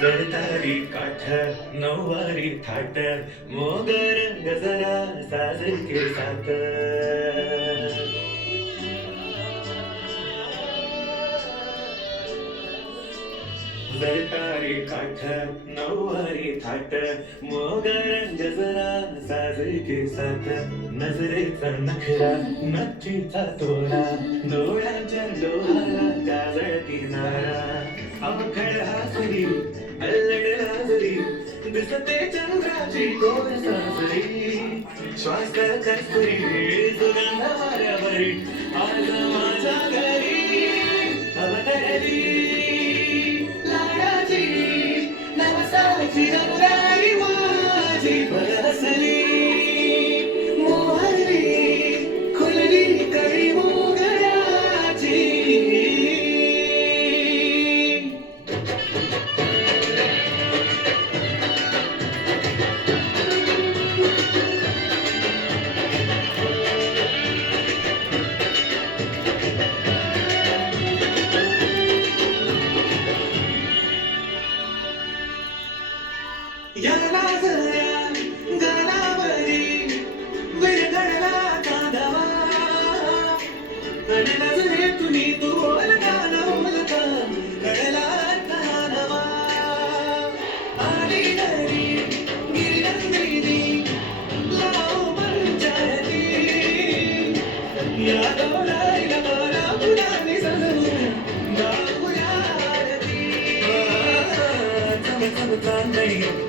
जरतारी काठ नऊवारी थाट मोगर गजरा साजके साथ जरतारी काठ नऊवारी थाट मोगर गजरा साजके साथ नजरेचा नखरा नथीचा तोरा डोळ्यांच्या डोळ्याला काजळ किनारा अवखळ हासरी अल्लड लाजरी दिसते चंद्राची गोड सासरी श्वास कस्तुरी सुगंध वाऱ्यावरी आज माझ्या घरी अवतरली लाडाची नवसाची अनुरागी माझी बरसली मोहरी खुलली कळी मोगऱ्याची या लाजऱ्या गालावरी विरघळला कांदवा आणि नजरेतून तू बोलता बोलता कळला कानवा आली घरी गिरिनंदिनी लावू पंचायती या डोलाईला मला फुलांनी सजवून गाऊया आरती चम चम चांदणी